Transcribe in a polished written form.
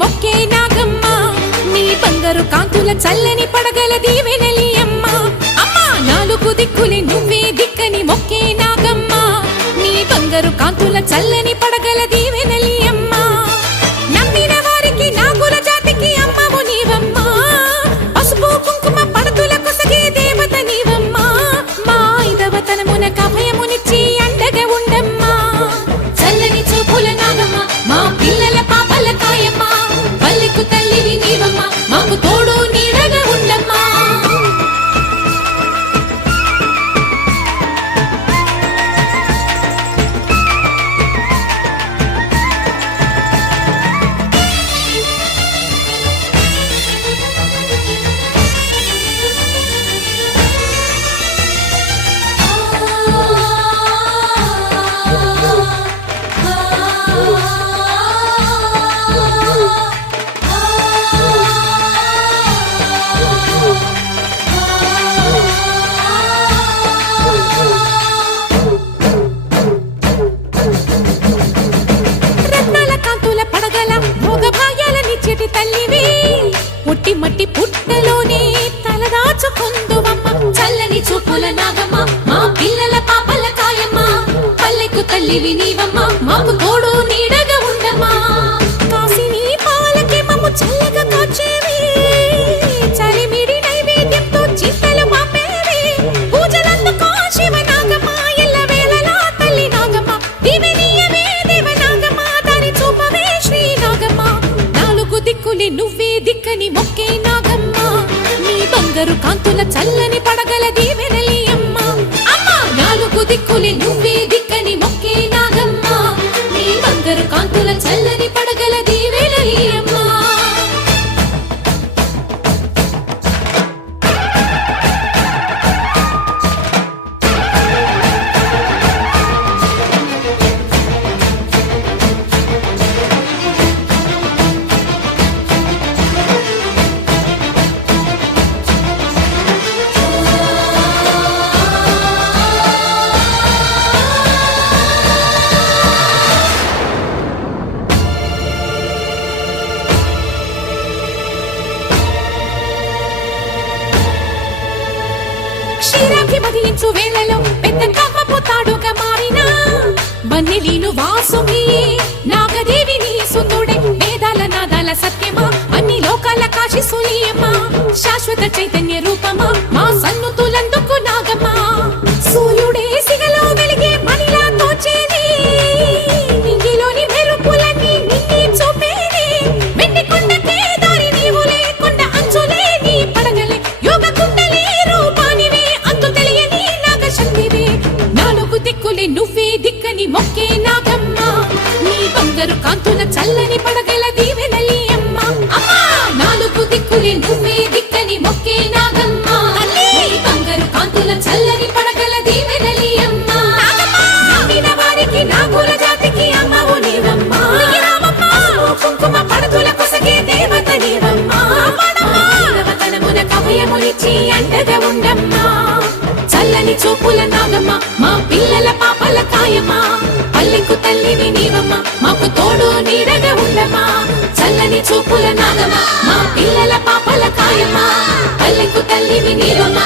మొక్కే నాగమ్మ నీ బంగారు కాంతుల చల్లని పడగల దీవెనలి అమ్మ అమ్మ నాలుగు దిక్కులే నువ్వే దిక్కని మొక్కే నాగమ్మ నీ బంగారు కాంతుల చల్లని పడగల దీవెనలి అమ్మ నమ్మిన వారికి నాగుల జాతికి అమ్మవు నీవమ్మ పసుపు కుంకుమ పడతుల కొసగే దేవత నీవమ్మ మా ఐదవతనమునకు అభయమునిచ్చి అండగా ఉండమ్మా చల్లని చూపుల నాగమ్మ మా పిల్లల పాపల కాయమ్మ పల్లెకు తల్లివి నీవమ్మ మాకు తోడు నీడగా ఉండమ్మా తల్లివి పుట్టి మట్టి పుట్టలోనే తలదాచుకుందువమ్మ చల్లని చూపుల నాగమ్మ మా పిల్లల పాపల కాయమ్మ పల్లెకు తల్లివి నీవమ్మ మాకు తోడు నీడగా ఉండమ్మా కాసిని పాలకి మమ్ము చల్లగా కాచేవి చలిమిడి నైవేద్యంతో చింతలు మాపేవి పూజలందుకో శివ నాగమ్మ ఎల్ల వేళలా తల్లి నాగమ్మ దివినీయవే దేవ నాగమ్మ దారి చూపవే శ్రీ నాగమ్మ దిక్కులే నువ్వే దిక్కని మొక్కే నాగమ్మ నీ బంగారు కాంతుల చల్లని పడగల దీవెనలి అమ్మ అమ్మ నాలుగు దిక్కులే నువ్వే దిక్కని మొక్కే నాగమ్మ నీ బంగారు కాంతుల చల్లని పడగల దీవెనలి అమ్మ క్షీరాబ్ది మదిలించు వేళలో పెద్ద కవ్వపు తాడుగా మారిన బన్నెలీను వాసుకి నాగదేవి నీ సుందుడే వేదాల నాదాల సత్యమా అన్ని లోకాల కాశీ సూలియమ్మా శాశ్వత చైతన్య రూపమా మా సన్నుతులందుకు నాగమ్మ సూర్యుడే సిగలో వెలిగే మణిలా తోచేది నింగిలోని మెరుపులన్నీ నిన్నే చూపేది వెండి కొండకే దారి నీవు లేకుండా అంచులే నీ పడగలే యోగ కుండలే రూపానివే అంతు తెలియని నాగశక్తివే నాలుగు దిక్కులే నువ్వే దిక్కని మొక్కే నాగమ్మ నీ బంగారు కాంతుల చల్లని పడగల దీవెనలి అమ్మ అమ్మ నాలుగు దిక్కులే నువ్వే దిక్కని మొక్కే నాగమ్మ నీ బంగారు కాంతుల చల్లని పడగల దీవెనలి అమ్మ నమ్మిన వారికి నాగుల జాతికి అమ్మవు నీవమ్మ కుంకుమ పడతుల కొసగే దేవత నీవమ్మ దేవతనమునకు అభయమునిచ్చి అండగా ఉండమ్మా చల్లని చూపుల నాగమ్మ మా పిల్లల పాపల కాయమ్మ పల్లెకు తల్లివి నీవమ్మ మాకు తోడు నీడగా ఉండమ్మా చల్లని చూపుల నాగమ్మ మా పిల్లల పాపల కాయమ్మ పల్లెకు తల్లివి నీవమ్మ